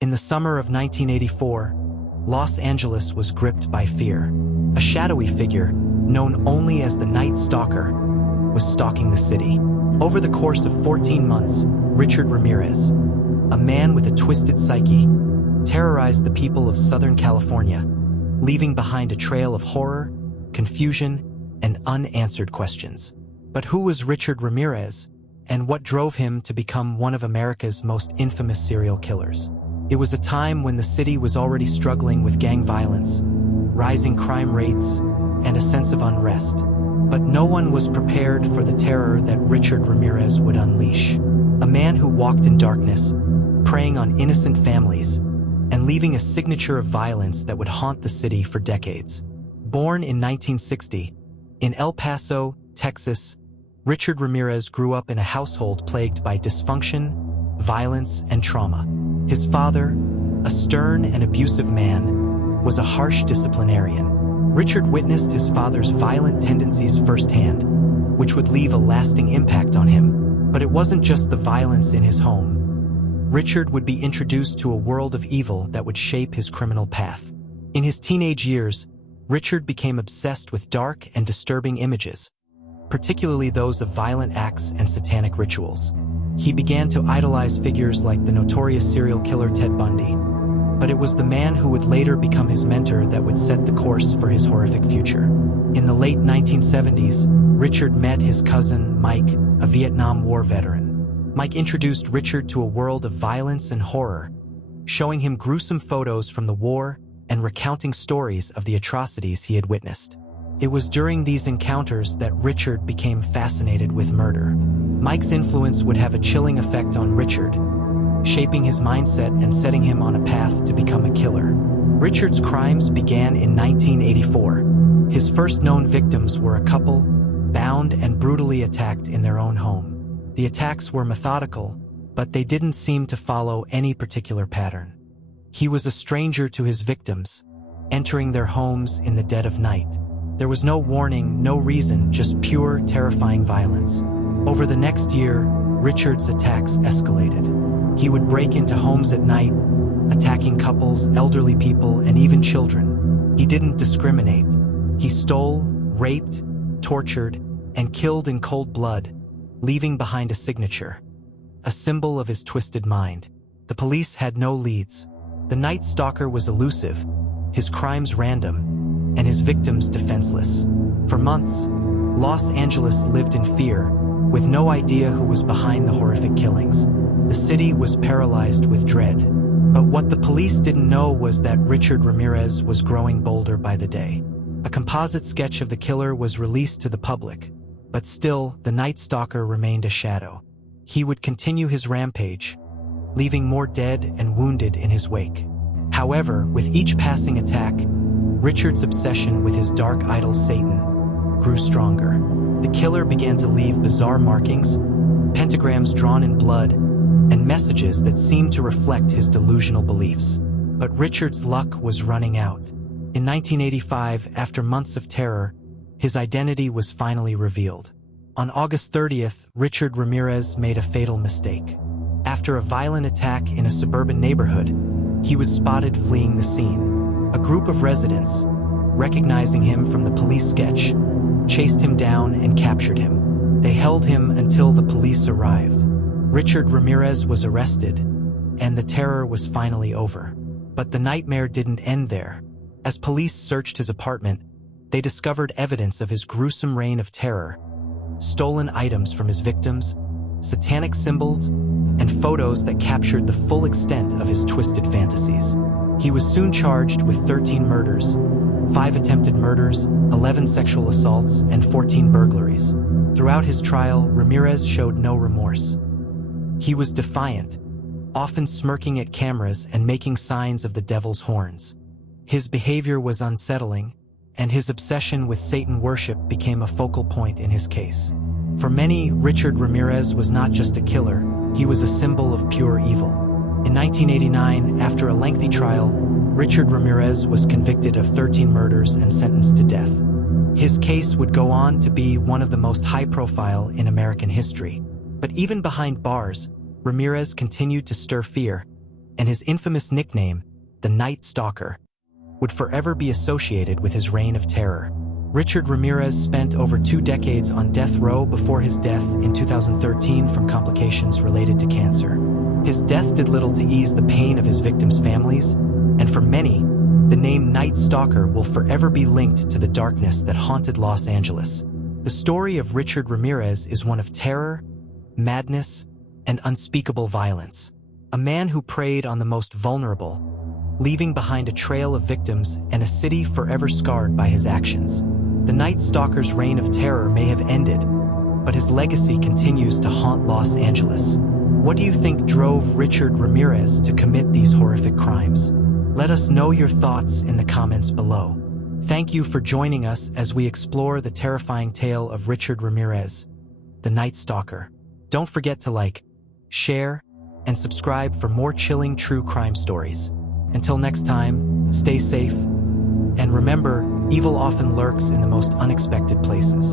In the summer of 1984, Los Angeles was gripped by fear. A shadowy figure, known only as the Night Stalker, was stalking the city. Over the course of 14 months, Richard Ramirez, a man with a twisted psyche, terrorized the people of Southern California, leaving behind a trail of horror, confusion, and unanswered questions. But who was Richard Ramirez, and what drove him to become one of America's most infamous serial killers? It was a time when the city was already struggling with gang violence, rising crime rates, and a sense of unrest. But no one was prepared for the terror that Richard Ramirez would unleash. A man who walked in darkness, preying on innocent families, and leaving a signature of violence that would haunt the city for decades. Born in 1960, in El Paso, Texas, Richard Ramirez grew up in a household plagued by dysfunction, violence, and trauma. His father, a stern and abusive man, was a harsh disciplinarian. Richard witnessed his father's violent tendencies firsthand, which would leave a lasting impact on him. But it wasn't just the violence in his home. Richard would be introduced to a world of evil that would shape his criminal path. In his teenage years, Richard became obsessed with dark and disturbing images, particularly those of violent acts and satanic rituals. He began to idolize figures like the notorious serial killer Ted Bundy, but it was the man who would later become his mentor that would set the course for his horrific future. In the late 1970s, Richard met his cousin, Mike, a Vietnam War veteran. Mike introduced Richard to a world of violence and horror, showing him gruesome photos from the war and recounting stories of the atrocities he had witnessed. It was during these encounters that Richard became fascinated with murder. Mike's influence would have a chilling effect on Richard, shaping his mindset and setting him on a path to become a killer. Richard's crimes began in 1984. His first known victims were a couple, bound and brutally attacked in their own home. The attacks were methodical, but they didn't seem to follow any particular pattern. He was a stranger to his victims, entering their homes in the dead of night. There was no warning, no reason, just pure, terrifying violence. Over the next year, Richard's attacks escalated. He would break into homes at night, attacking couples, elderly people, and even children. He didn't discriminate. He stole, raped, tortured, and killed in cold blood, leaving behind a signature, a symbol of his twisted mind. The police had no leads. The Night Stalker was elusive, his crimes random, and his victims defenseless. For months, Los Angeles lived in fear, with no idea who was behind the horrific killings. The city was paralyzed with dread. But what the police didn't know was that Richard Ramirez was growing bolder by the day. A composite sketch of the killer was released to the public, but still, the Night Stalker remained a shadow. He would continue his rampage, leaving more dead and wounded in his wake. However, with each passing attack, Richard's obsession with his dark idol Satan grew stronger. The killer began to leave bizarre markings, pentagrams drawn in blood, and messages that seemed to reflect his delusional beliefs. But Richard's luck was running out. In 1985, after months of terror, his identity was finally revealed. On August 30th, Richard Ramirez made a fatal mistake. After a violent attack in a suburban neighborhood, he was spotted fleeing the scene. A group of residents, recognizing him from the police sketch, chased him down and captured him. They held him until the police arrived. Richard Ramirez was arrested, and the terror was finally over. But the nightmare didn't end there. As police searched his apartment, they discovered evidence of his gruesome reign of terror, stolen items from his victims, satanic symbols, and photos that captured the full extent of his twisted fantasies. He was soon charged with 13 murders, 5 attempted murders, 11 sexual assaults, and 14 burglaries. Throughout his trial, Ramirez showed no remorse. He was defiant, often smirking at cameras and making signs of the devil's horns. His behavior was unsettling, and his obsession with Satan worship became a focal point in his case. For many, Richard Ramirez was not just a killer, he was a symbol of pure evil. In 1989, after a lengthy trial, Richard Ramirez was convicted of 13 murders and sentenced to death. His case would go on to be one of the most high-profile in American history. But even behind bars, Ramirez continued to stir fear, and his infamous nickname, the Night Stalker, would forever be associated with his reign of terror. Richard Ramirez spent over 2 decades on death row before his death in 2013 from complications related to cancer. His death did little to ease the pain of his victims' families, and for many, the name Night Stalker will forever be linked to the darkness that haunted Los Angeles. The story of Richard Ramirez is one of terror, madness, and unspeakable violence. A man who preyed on the most vulnerable, leaving behind a trail of victims and a city forever scarred by his actions. The Night Stalker's reign of terror may have ended, but his legacy continues to haunt Los Angeles. What do you think drove Richard Ramirez to commit these horrific crimes? Let us know your thoughts in the comments below. Thank you for joining us as we explore the terrifying tale of Richard Ramirez, the Night Stalker. Don't forget to like, share, and subscribe for more chilling true crime stories. Until next time, stay safe, and remember, evil often lurks in the most unexpected places.